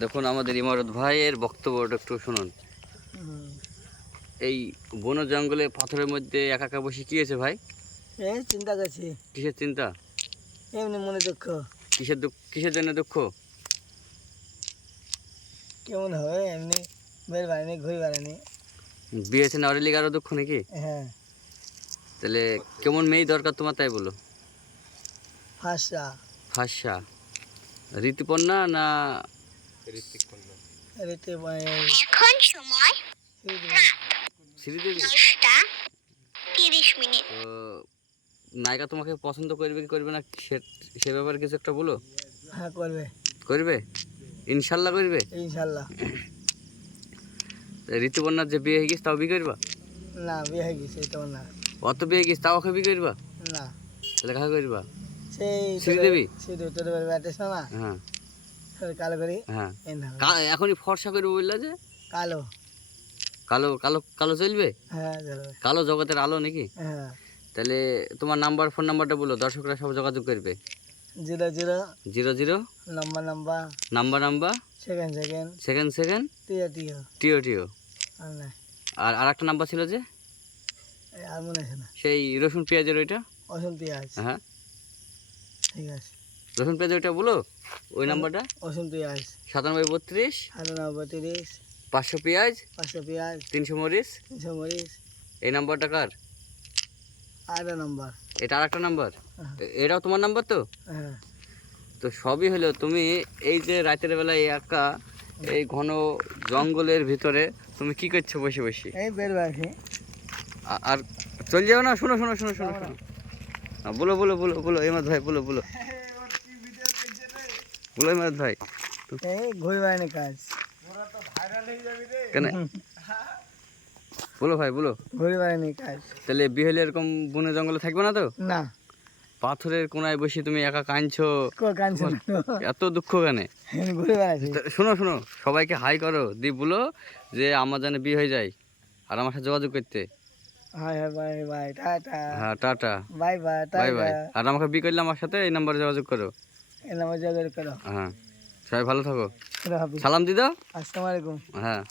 দেখুন আমাদের ইমারত ভাইয়ের বক্তব্যটা একটু শুনুন। এই বন জঙ্গলে পাথরের মধ্যে একা একা বসে কি হয়েছে ভাই? এই চিন্তা করছি। কিসের চিন্তা? এমনি মনে দুঃখ। কিসের দুঃখ? কিসের জন্য দুঃখ? কেমন হবে এমনি বের বাড়িনি ঘুরে বেড়ানি। বিয়ে আছে না ওর লিগে আরো দুঃখ নাকি? হ্যাঁ তাহলে কেমন মেয়ে দরকার তোমার তাই বলো? ফাঁসা ফাঁসা ঋতুপর্ণা না রেতে এখন সময় শ্রীদেবী? 10:30। তো নায়িকা তোমাকে পছন্দ করবে কি করবে না সে ব্যাপারে কিছু একটা বলো। হ্যাঁ করবে করবে? ইনশাল্লাহ করবে? ইনশাল্লাহ। ঋতুপর্ণার যে বিয়ে হয়ে গেছে তাও বিয়ে করবা? না বিয়ে হয়ে গেছে তোমার না। অত বিয়ে হয়ে গেছে তাও ওকে বিয়ে করবা? না তাহলে কাকে করবা? সেই শ্রীদেবী? শ্রীদেবী তোর বাড়ি ব্যাটেছ না হ্যাঁ কালো করি হ্যাঁ। এই না এখনই ফর্সা করবে বললা যে? কালো। কালো কালো কালো চলবে? হ্যাঁ চলবে। কালো জগতের আলো নাকি? হ্যাঁ তাহলে তোমার নাম্বার ফোন নাম্বারটা বলো, দর্শকরা সব যোগাযোগ করবে। 00 00 নম্বর নাম্বার সেকেন্ড টিও টিও। আর না আর একটা নাম্বার ছিল যে আর মনে আছে না। সেই রসুন পেঁয়াজের ওইটা? অসুন পেঁয়াজ। হ্যাঁ ঠিক আছে রসুন পেঁয়াজ ওইটা বলো, ওই নাম্বারটা। অসুন পেঁয়াজ 9732 98 500 পেঁয়াজ 500 পেঁয়াজ 300 মরিচ। 300 মরিচ। এই নাম্বারটা কার? আর নম্বর। এটা আর একটা নাম্বার? হ্যাঁ। এটাও তোমার নাম্বার তো? হ্যাঁ তো সবই হলো তুমি এই যে রাতের বেলায় একা এই ঘন জঙ্গলের ভিতরে তুমি কি করছো বসে বসে? এই বের বাড়ি আর চল যাও না। শোনো শোনো শোনো শোনো শোনো বলো বলো বলো বলো এমাদ ভাই বলো বলো বলো এমাদ ভাই। এই ঘুরে বেড়ানি কাজ। কেন বলো ভাই বলো। ঘুরে বেড়ানি কাজ। তাহলে বিয়ে হলে এরকম বনে জঙ্গলে থাকবে না তো? না পাথরের কোনায় বসে তুমি একা কাঁদছো, কাঁদছে এত দুঃখ কেন? ঘুরে বেড়াচ্ছি। শোনো শোনো সবাইকে হাই করো, দিয়ে বলো যে আমার যেন বিয়ে হয়ে যায় আর আমার সাথে যোগাযোগ করতে। Hi hi bye bye tata. হ্যাঁ tata bye bye bye tata. Bye. আর আমাকে বিয়ে করলে আমার সাথে এই নাম্বারে যোগাযোগ করো। এই নাম্বার যোগাযোগ করো। হ্যাঁ সবাই ভালো থাকো। খুদা হাফেজ। সালাম দিয়ে দাও। আসসালামু আলাইকুম। হ্যাঁ